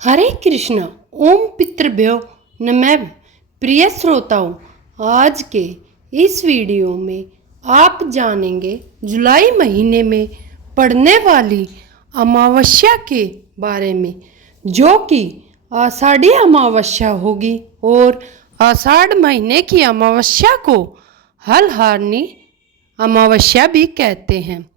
हरे कृष्ण। ओम पितृभ्यो नमः। प्रिय श्रोताओं, आज के इस वीडियो में आप जानेंगे जुलाई महीने में पड़ने वाली अमावस्या के बारे में, जो कि आषाढ़ी अमावस्या होगी। और आषाढ़ महीने की अमावस्या को हलहारनी अमावस्या भी कहते हैं।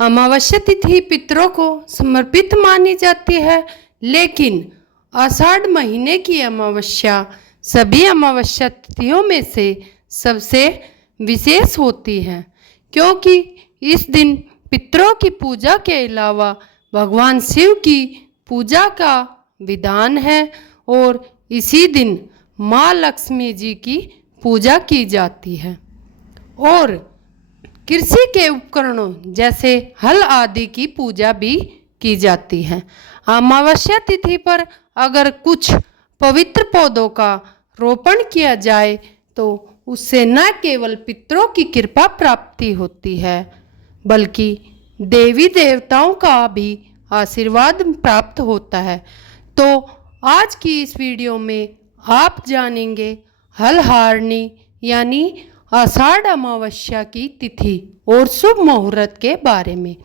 अमावस्या तिथि पितरों को समर्पित मानी जाती है, लेकिन आषाढ़ महीने की अमावस्या सभी अमावस्या तिथियों में से सबसे विशेष होती है, क्योंकि इस दिन पितरों की पूजा के अलावा भगवान शिव की पूजा का विधान है और इसी दिन माँ लक्ष्मी जी की पूजा की जाती है और कृषि के उपकरणों जैसे हल आदि की पूजा भी की जाती है। अमावस्या तिथि पर अगर कुछ पवित्र पौधों का रोपण किया जाए तो उससे न केवल पितरों की कृपा प्राप्ति होती है, बल्कि देवी देवताओं का भी आशीर्वाद प्राप्त होता है। तो आज की इस वीडियो में आप जानेंगे हलहारनी यानी आषाढ़ अमावस्या की तिथि और शुभ मुहूर्त के बारे में।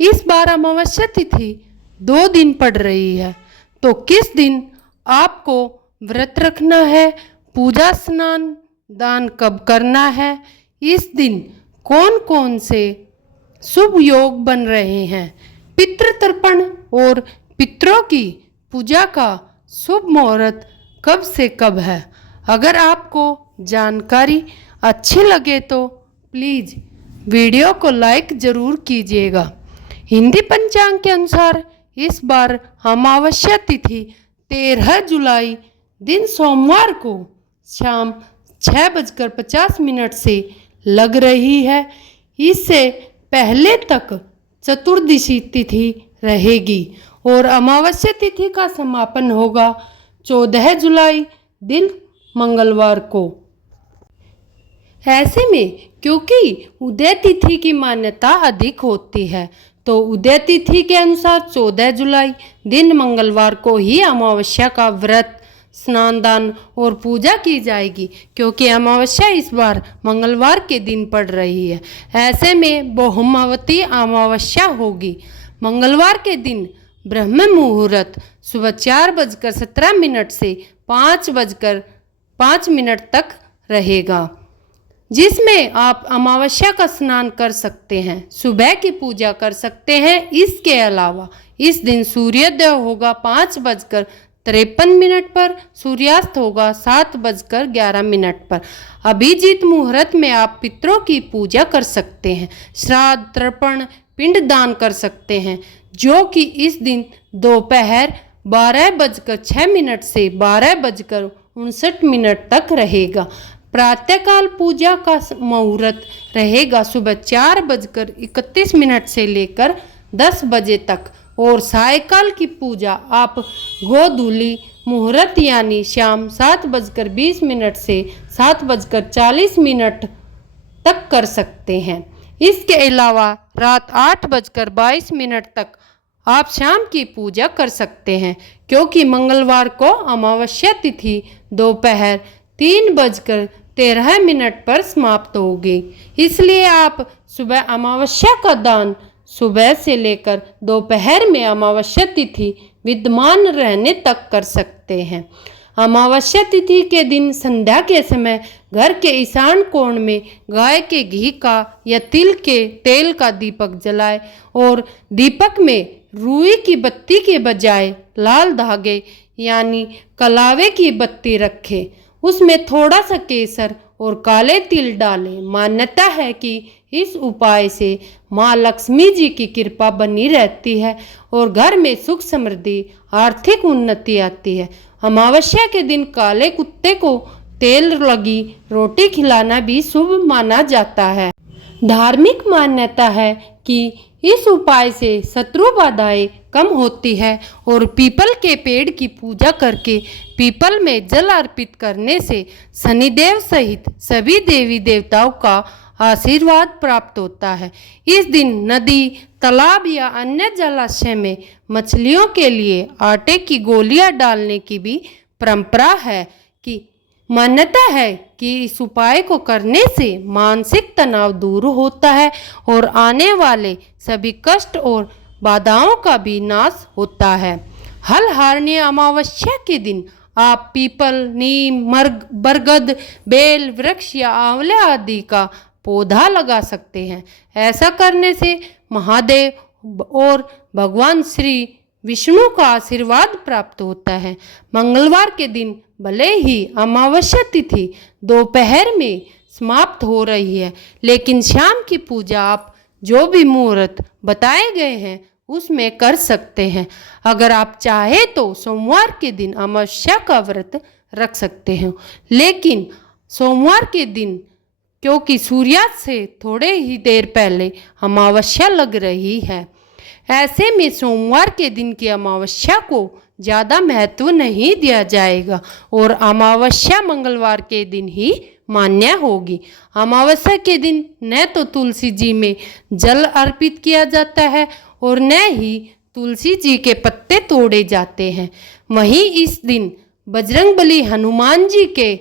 इस बार अमावस्या तिथि 2 दिन पड़ रही है, तो किस दिन आपको व्रत रखना है, पूजा स्नान दान कब करना है, इस दिन कौन कौन से शुभ योग बन रहे हैं, पितृतर्पण और पितरों की पूजा का शुभ मुहूर्त कब से कब है। अगर आपको जानकारी अच्छी लगे तो प्लीज़ वीडियो को लाइक ज़रूर कीजिएगा। हिंदी पंचांग के अनुसार इस बार अमावस्या तिथि 13 जुलाई दिन सोमवार को शाम 6:50 से लग रही है। इससे पहले तक चतुर्दशी तिथि रहेगी और अमावस्या तिथि का समापन होगा 14 जुलाई दिन मंगलवार को। ऐसे में क्योंकि उदय तिथि की मान्यता अधिक होती है, तो उदय तिथि के अनुसार 14 जुलाई दिन मंगलवार को ही अमावस्या का व्रत स्नान दान और पूजा की जाएगी, क्योंकि अमावस्या इस बार मंगलवार के दिन पड़ रही है। ऐसे में ब्रह्मवती अमावस्या होगी। मंगलवार के दिन ब्रह्म मुहूर्त सुबह 4:17 से 5:05 तक रहेगा, जिसमें आप अमावस्या का स्नान कर सकते हैं, सुबह की पूजा कर सकते हैं। इसके अलावा इस दिन सूर्योदय होगा 5:53 पर, सूर्यास्त होगा 7:11 पर। अभिजीत मुहूर्त में आप पितरों की पूजा कर सकते हैं, श्राद्ध तर्पण पिंड दान कर सकते हैं, जो कि इस दिन दोपहर 12:06 से 12:59 तक रहेगा। प्रातःकाल पूजा का मुहूर्त रहेगा सुबह 4:31 से लेकर 10 बजे तक और सायकाल की पूजा आप गोधूली मुहूर्त यानी शाम 7:20 से 7:40 तक कर सकते हैं। इसके अलावा रात 8:22 तक आप शाम की पूजा कर सकते हैं, क्योंकि मंगलवार को अमावस्या तिथि दोपहर 3:13 पर समाप्त होगी। इसलिए आप सुबह अमावस्या का दान सुबह से लेकर दोपहर में अमावस्या तिथि विद्यमान रहने तक कर सकते हैं। अमावस्या तिथि के दिन संध्या के समय घर के ईशान कोण में गाय के घी का या तिल के तेल का दीपक जलाएं और दीपक में रुई की बत्ती के बजाय लाल धागे यानी कलावे की बत्ती रखें। उसमें थोड़ा सा केसर और काले तिल डालें। मान्यता है कि इस उपाय से माँ लक्ष्मी जी की कृपा बनी रहती है और घर में सुख समृद्धि आर्थिक उन्नति आती है। अमावस्या के दिन काले कुत्ते को तेल लगी रोटी खिलाना भी शुभ माना जाता है। धार्मिक मान्यता है कि इस उपाय से शत्रु बाधाएं कम होती है और पीपल के पेड़ की पूजा करके पीपल में जल अर्पित करने से शनिदेव सहित सभी देवी देवताओं का आशीर्वाद प्राप्त होता है। इस दिन नदी, तालाब या अन्य जलाशय में मछलियों के लिए आटे की गोलियां डालने की भी परंपरा है कि मान्यता है कि इस उपाय को करने से मानसिक तनाव दूर होता है और आने वाले सभी कष्ट और बाधाओं का भी नाश होता है। हलहारणी अमावस्या के दिन आप पीपल, नीम, बरगद, बेल वृक्ष या आंवले आदि का पौधा लगा सकते हैं। ऐसा करने से महादेव और भगवान श्री विष्णु का आशीर्वाद प्राप्त होता है। मंगलवार के दिन भले ही अमावस्या तिथि दोपहर में समाप्त हो रही है, लेकिन शाम की पूजा आप जो भी मुहूर्त बताए गए हैं उसमें कर सकते हैं। अगर आप चाहे तो सोमवार के दिन अमावस्या का व्रत रख सकते हैं, लेकिन सोमवार के दिन क्योंकि सूर्यास्त से थोड़े ही देर पहले अमावस्या लग रही है, ऐसे में सोमवार के दिन की अमावस्या को ज़्यादा महत्व नहीं दिया जाएगा और अमावस्या मंगलवार के दिन ही मान्य होगी। अमावस्या के दिन न तो तुलसी जी में जल अर्पित किया जाता है और न ही तुलसी जी के पत्ते तोड़े जाते हैं। वहीं इस दिन बजरंगबली हनुमान जी के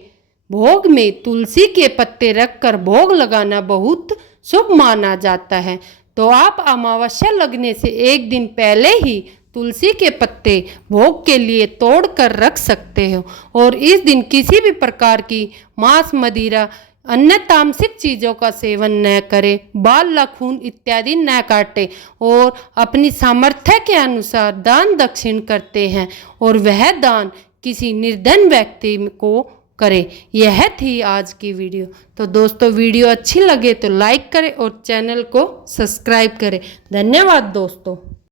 भोग में तुलसी के पत्ते रखकर भोग लगाना बहुत शुभ माना जाता है। तो आप अमावस्या लगने से एक दिन पहले ही तुलसी के पत्ते भोग के लिए तोड़ कर रख सकते हो और इस दिन किसी भी प्रकार की मांस, मदिरा, अन्य तामसिक चीज़ों का सेवन न करें, बाल, नाखून इत्यादि न काटें और अपनी सामर्थ्य के अनुसार दान दक्षिण करते हैं और वह दान किसी निर्धन व्यक्ति को करें। यह थी आज की वीडियो। तो दोस्तों, वीडियो अच्छी लगे तो लाइक करें और चैनल को सब्सक्राइब करें। धन्यवाद दोस्तों।